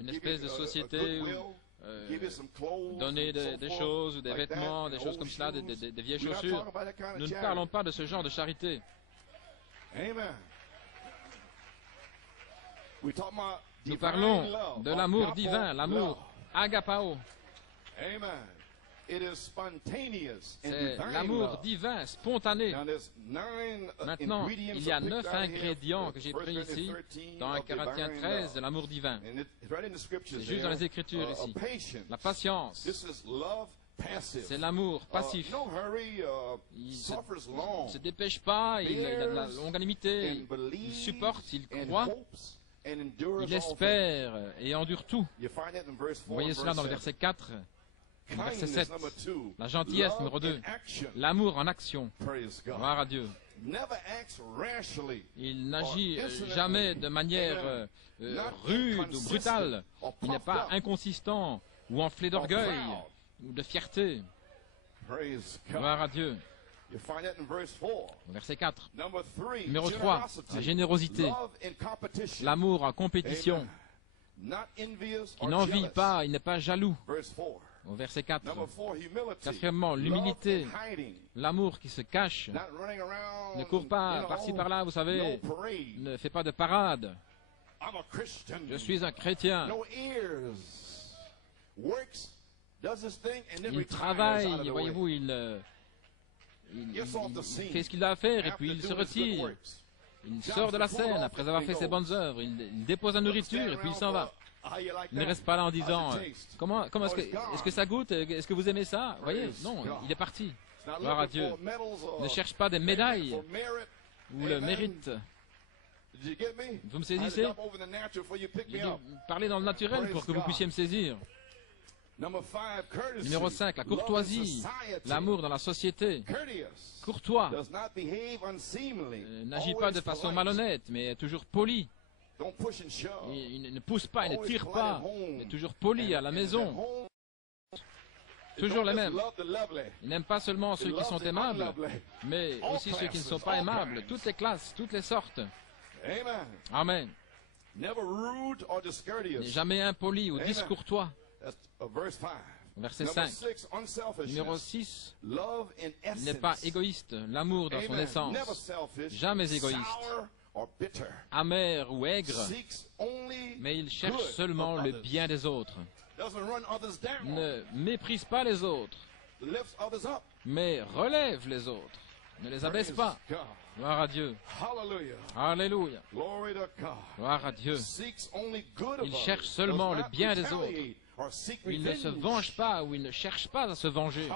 une espèce de société où donner des choses, ou des vêtements, des choses comme cela, des vieilles chaussures. Nous ne parlons pas de ce genre de charité. Nous parlons de l'amour divin, l'amour agapao. C'est l'amour divin, spontané. Maintenant, il y a 9 ingrédients que j'ai pris ici dans 1 Corinthiens 13 de l'amour divin. C'est juste dans les Écritures ici. La patience, c'est l'amour passif. Il ne se dépêche pas, il a de la longanimité, il supporte, il croit, il espère et endure tout. Vous voyez cela dans le verset 4. Verset 7, la gentillesse, numéro 2, l'amour en action. Gloire à Dieu. Il n'agit jamais de manière rude ou brutale. Il n'est pas inconsistant ou enflé d'orgueil ou de fierté. Gloire à Dieu. Verset 4. Numéro 3, la générosité, l'amour en compétition. Il n'envie pas, il n'est pas jaloux. Au verset 4. Quatrièmement, l'humilité, l'amour qui se cache, ne court pas par-ci par-là, vous savez, ne fait pas de parade. Je suis un chrétien. Il travaille, voyez-vous, il fait ce qu'il a à faire et puis il se retire. Il sort de la scène après avoir fait ses bonnes œuvres, il dépose la nourriture et puis il s'en va. Il ne reste pas là en disant comment est-ce que ça goûte, est-ce que vous aimez ça? Vous voyez, non, il est parti. Gloire à Dieu. Ne cherche pas des médailles ou le mérite. Vous me saisissez? Parlez dans le naturel pour que vous puissiez me saisir. Numéro 5, la courtoisie, l'amour dans la société. Courtois, n'agit pas de façon malhonnête, mais est toujours poli. Il ne pousse pas, il ne tire pas, il est toujours poli à la maison. Toujours les mêmes. Il n'aime pas seulement ceux qui sont aimables, mais aussi ceux qui ne sont pas aimables, toutes les classes, toutes les sortes. Amen. Il n'est jamais impoli ou discourtois. Verset 5. Numéro 6. Il n'est pas égoïste, l'amour dans son essence. Jamais égoïste. Amer ou aigre, mais il cherche seulement le bien des autres. Ne méprise pas les autres, mais relève les autres. Ne les abaisse pas. Gloire à Dieu. Alléluia. Gloire à Dieu. Il cherche seulement le bien des autres. Il ne se venge pas ou il ne cherche pas à se venger.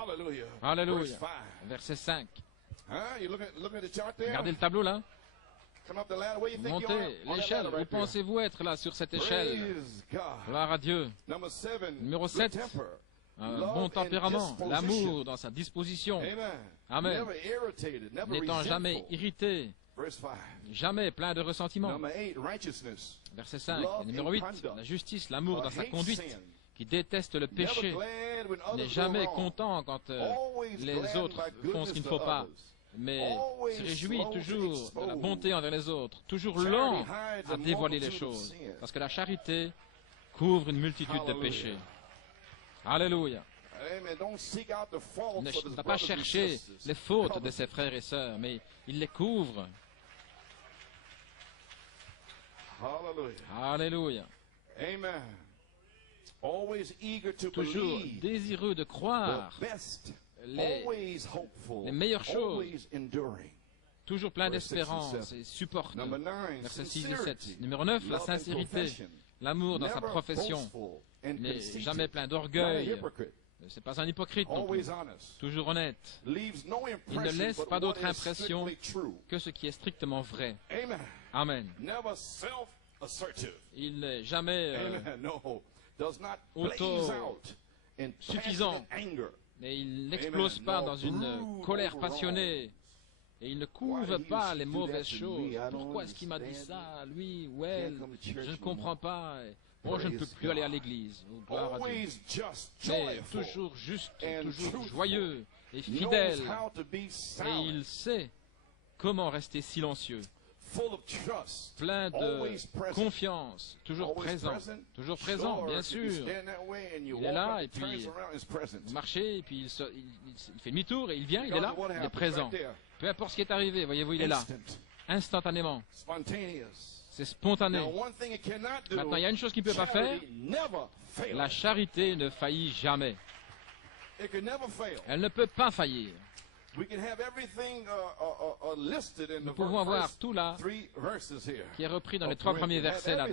Alléluia. Verset 5. Regardez le tableau là. Montez l'échelle. Où pensez-vous être là sur cette échelle? Gloire à Dieu. Numéro 7. Un bon tempérament, l'amour dans sa disposition. Amen. N'étant jamais irrité, jamais plein de ressentiment. Verset 5. Et numéro 8. La justice, l'amour dans sa conduite, qui déteste le péché, n'est jamais content quand les autres font ce qu'il ne faut pas, mais se réjouit toujours de la bonté envers les autres, toujours lent à dévoiler les choses, parce que la charité couvre une multitude de péchés. Alléluia. Il ne va pas chercher les fautes de ses frères et sœurs, mais il les couvre. Alléluia. Toujours désireux de croire les meilleures choses, toujours plein d'espérance et supporte. Versets 6 et 7. Numéro 9, la sincérité, l'amour dans sa profession. Il n'est jamais plein d'orgueil. Ce n'est pas un hypocrite non plus. Toujours honnête. Il ne laisse pas d'autre impression que ce qui est strictement vrai. Amen. Il n'est jamais auto-suffisant. Mais il n'explose pas dans une colère passionnée. Et il ne couvre pas les mauvaises choses. Pourquoi est-ce qu'il m'a dit ça, lui ou elle? Je ne comprends pas. Oh, je ne peux plus aller à l'église. Oh, gloire à Dieu. Mais toujours juste, toujours joyeux et fidèle. Et il sait comment rester silencieux. plein de confiance, toujours présent, bien sûr. Il est là, et puis vous marchez, et puis il fait demi-tour, et il vient, il est là, il est présent. Peu importe ce qui est arrivé, voyez-vous, il est là, instantanément. C'est spontané. Maintenant, il y a une chose qu'il ne peut pas faire. La charité ne faillit jamais. Elle ne peut pas faillir. Nous pouvons avoir tout là qui est repris dans les 3 premiers versets là.